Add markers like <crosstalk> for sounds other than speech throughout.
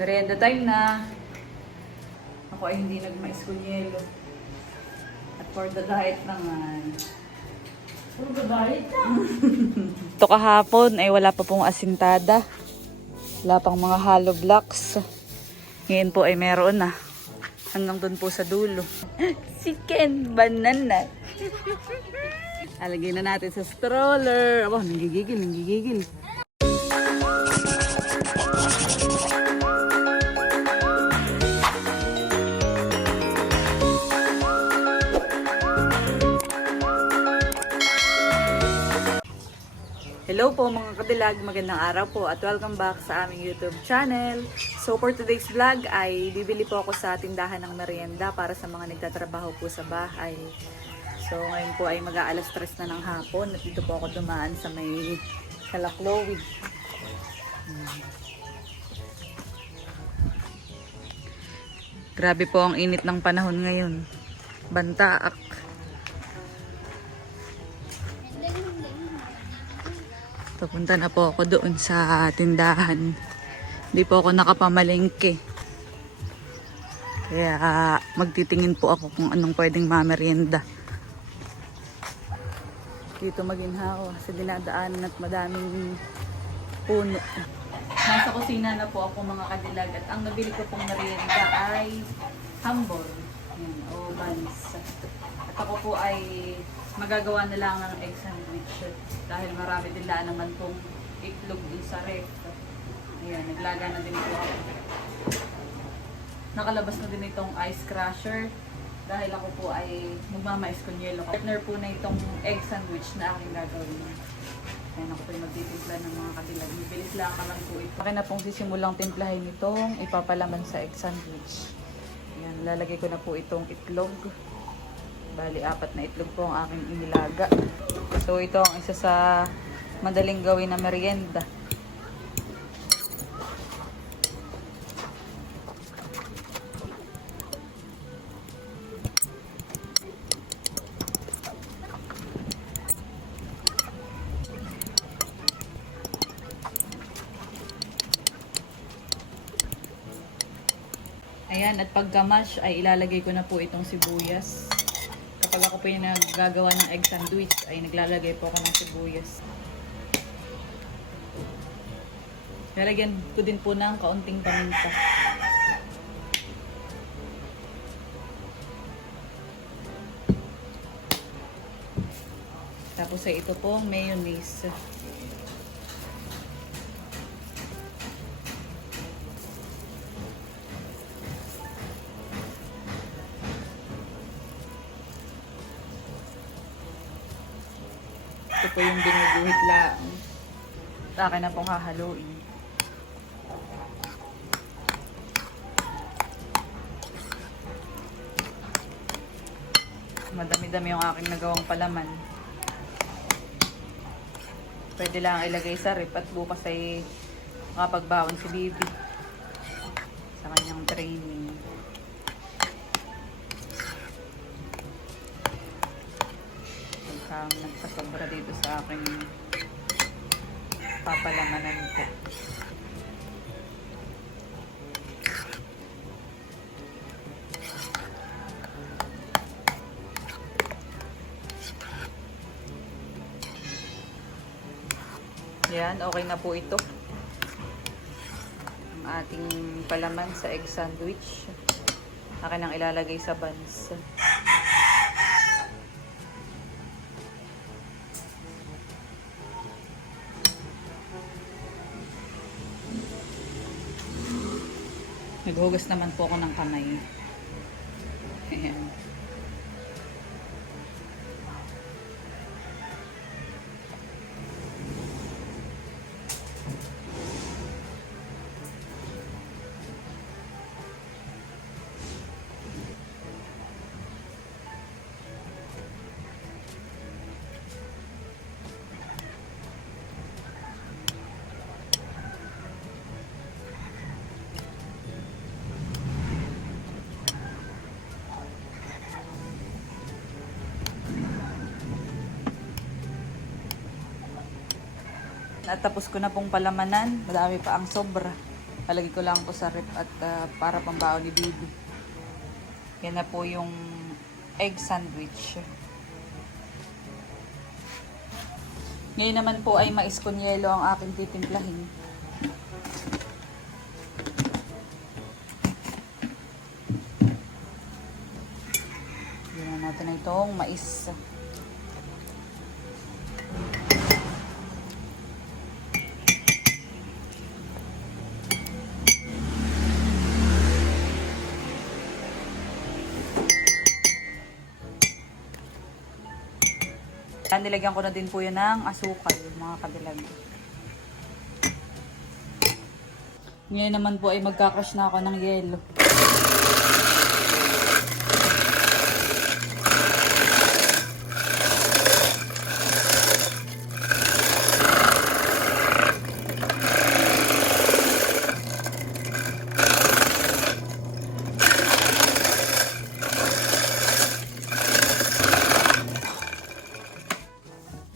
Merienda time na. Ako ay hindi nagmais kunyelo. At for the diet naman. Puro babae ka. Ito kahapon ay wala pa pong asintada. Wala pang mga hollow blocks. Ngayon po ay meron na. Hanggang doon po sa dulo. <laughs> Chicken banana. <laughs> Alagay na natin sa stroller. Aba, nanggigigil, nanggigigil. Hello po mga kadilag, magandang araw po at welcome back sa aming YouTube channel. So for today's vlog ay bibili po ako sa tindahan ng merienda para sa mga nagtatrabaho po sa bahay. So ngayon po ay mag-aalas stress na ng hapon at dito po ako dumaan sa may Kalaklowi. Grabe po ang init ng panahon ngayon. Bantaak. Papunta na po ako doon sa tindahan. Hindi po ako nakapamalengke. Kaya magtitingin po ako kung anong pwedeng mamerienda. Dito maginhawa sa dinadaanan at madaming puno. Nasa kusina na po ako mga kadilag at ang nabili ko pong merienda ay Yan, buns. At ako po ay magagawa na lang ng egg sandwich dahil marami din laan naman pong itlog dun sa ref. Ayan, naglaga na din po ako. Nakalabas na din itong ice crusher dahil ako po ay magmamais con yelo. Partner po na itong egg sandwich na aking gagawin. Ayan ako po yung magtitimpla ng mga kadilag. Bibilis lang naman po ito. Akin na pong sisimulang timplahin itong ipapalaman sa egg sandwich. Ayan, lalagay ko na po itong itlog. Bali, apat na itlog po ang aking inilaga. So, ito ang isa sa madaling gawin na merienda. Ayan, at pagka-mash ay ilalagay ko na po itong sibuyas. Kapag ako po yung naggagawa ng egg sandwich, ay naglalagay po ako ng sibuyas. Lalagyan ko din po ng kaunting paminta. Tapos ay ito pong mayonnaise. Akin na pong hahaluin. Madami-dami yung aking nagawang palaman. Pwede lang ilagay sa rip at bukas ay makapagbawon si Bibi sa kanyang training. Pagka nagpasobra dito sa aking papalamanan ko. Yan, okay na po ito. Ang ating palaman sa egg sandwich. Akin ang ilalagay sa buns. Naghugas naman po ako ng kamay. Natapos ko na pong palamanan. Madami pa ang sobra. Palagi ko lang po sa rep at ah, para pambaon ni Bibi. Yan na po yung egg sandwich. Ngayon naman po ay mais con yelo ang aking titimplahin. Yan natin na itong mais. Yan, nilagyan ko na din po yan ng asukal, mga kadilag. Ngayon naman po ay magkakrush na ako ng yelo.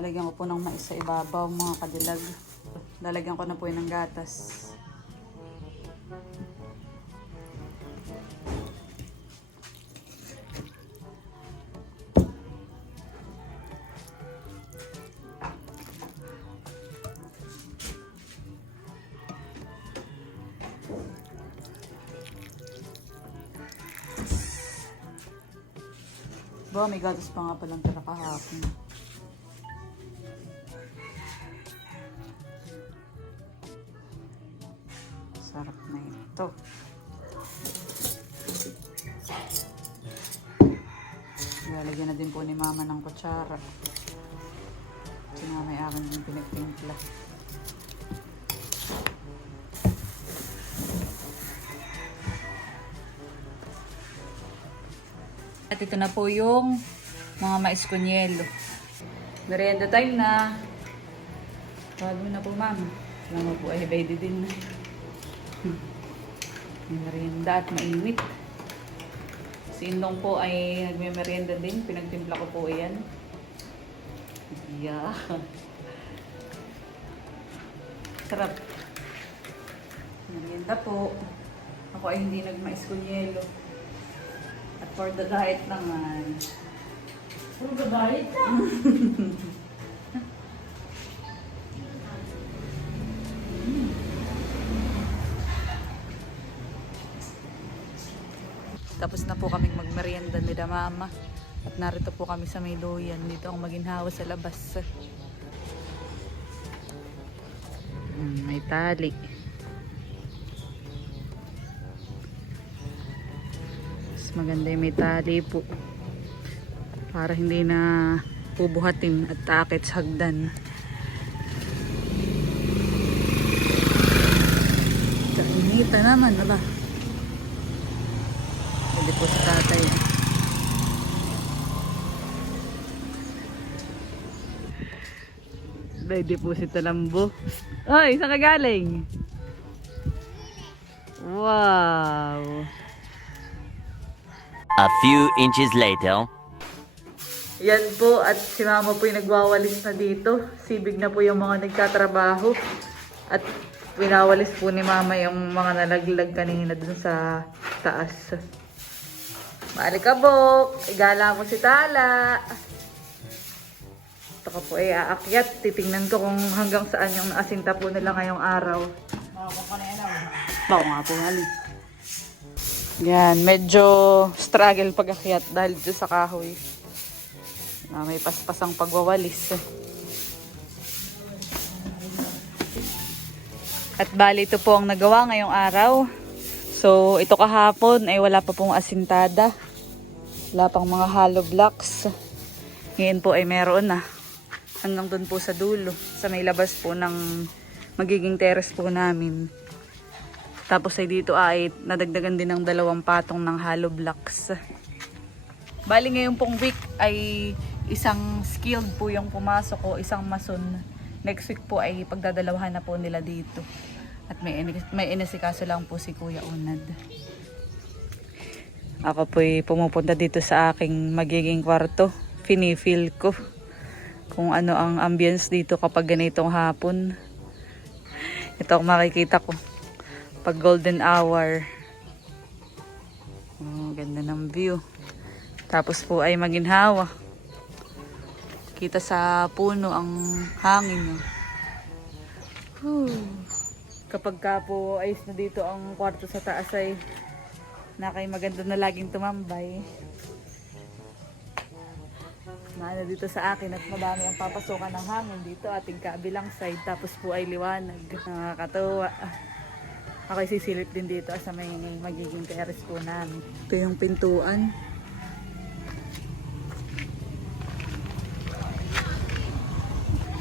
Lalagyan ko po ng mais sa ibabaw, mga kadilag. Lalagyan ko na po ng gatas. Ba, may gatas pa nga palang tala kahapon. Ito. Lalagyan na din po ni mama ng kutsara. Si mama ay akin yung pinagtimpla. At ito na po yung mga mais con yelo. Merienda time na. Tawag mo na po mama. Mama po ay ready din na. <laughs> May merienda at mainit. Si Indong po ay nagme-merienda din. Pinagtimpla ko po yan. Yeah. <laughs> Sarap. Merienda po. Ako ay hindi nagmais con yelo. At for the diet naman. Puro gabait na. Na po kaming magmerienda ni mama. At narito po kami sa may loyan. Dito ang maginhawa sa labas. Mm, may tali. Mas maganda yung may tali po. Para hindi na pubuhatin at taakit sa hagdan. Kainita naman, aba. Pwede po sa tatay. Ready po si Talambo. Ay, saan ka galing? Wow! A few inches later. Yan po, at si mama po yung nagwawalis na dito. Sibig na po yung mga nagtatrabaho. At winawalis po ni mama yung mga nalaglag kanina dun sa taas. Maalikabok! Igala mo si Tala! Ito ko po ay aakyat. Titingnan ko kung hanggang saan yung naasinta po nila ngayong araw. Bako nga po, hali. Yan, medyo struggle pag-akyat dahil dito sa kahoy. Ah, may paspasang pagwawalis. At bali ito po ang nagawa ngayong araw. So, ito kahapon ay wala pa pong asintada. Wala pang mga hollow blocks. Ngayon po ay meron na. Hanggang dun po sa dulo. Sa may labas po ng magiging terrace po namin. Tapos ay dito ay nadagdagan din ng dalawang patong ng hollow blocks. Bali ngayon pong week ay isang skilled po yung pumasok o isang mason. Next week po ay pagdadalawahan na po nila dito. At may, may inisikaso lang po si Kuya Unad. Ako po pumupunta dito sa aking magiging kwarto. Finifeel ko kung ano ang ambience dito kapag ganitong hapon. Ito ang makikita ko. Pag golden hour. Oh, ganda ng view. Tapos po ay maginhawa. Kita sa puno ang hangin. oh. Kapag ka po ayos na dito ang kwarto sa taas ay nakay maganda na laging tumambay. Maano dito sa akin at madami ang papasukan ng hangin dito ating kabilang side tapos po ay liwanag. Nakakatuwa. Ako'y sisilip din dito sa may magiging terrace po namin. Ito yung pintuan.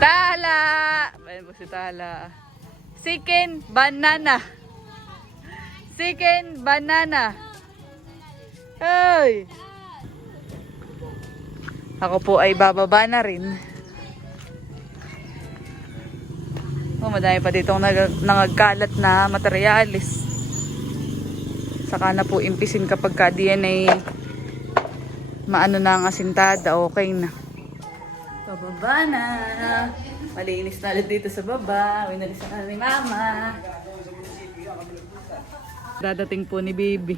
Tala! Ayan po si Tala. Chicken banana. Chicken banana. Hoy! Ako po ay bababa na rin. Oh, madami pa ditong nag nangagkalat na materialis. Saka na po impisin kapag ka DNA maano na ang asintada, okay na. Pababa na. Malinis na ulit dito sa baba. Winalis na ni mama. Dadating po ni Bibi.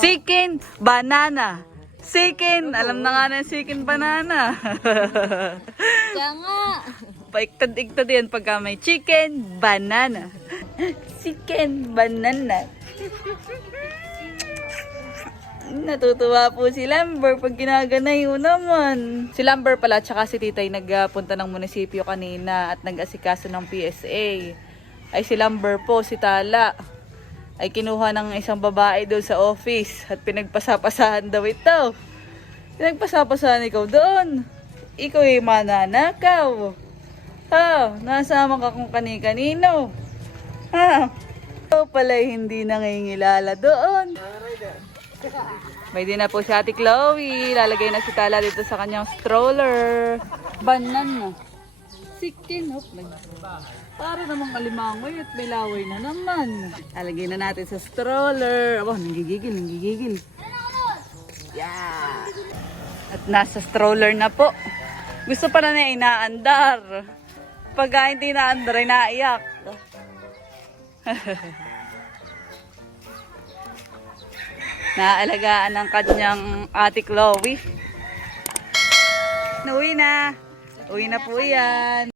Sikin banana. Sikin. Alam na nga na yung sikin banana. <laughs> Kaya nga. Paiktad-iktad yan pagka may chicken, banana. Chicken, banana. Natutuwa po si Lamber pag ginaganay yun naman. Si Lamber pala tsaka si Titay nagpunta ng munisipyo kanina at nag-asikaso ng PSA. Ay si Lamber po, si Tala. Ay kinuha ng isang babae doon sa office at pinagpasapasahan daw ito. Pinagpasapasahan ikaw doon. Ikaw ay mananakaw. Ha, nasama ka kung kani-kanino. Ha, ikaw pala hindi nangingilala doon. May din na po si Ate Chloe. Lalagay na si Tala dito sa kanyang stroller. Banana. Sikin. Hop. Para namang kalimangoy at may laway na naman. Lalagay na natin sa stroller. Aba, nanggigigil, nanggigigil. Yeah. At nasa stroller na po. Gusto pa na niya inaandar. Pag ah, hindi naandar ay naiyak. <laughs> Naalagaan ng kanyang ate Chloe. Uwi na. Uwi na po yan.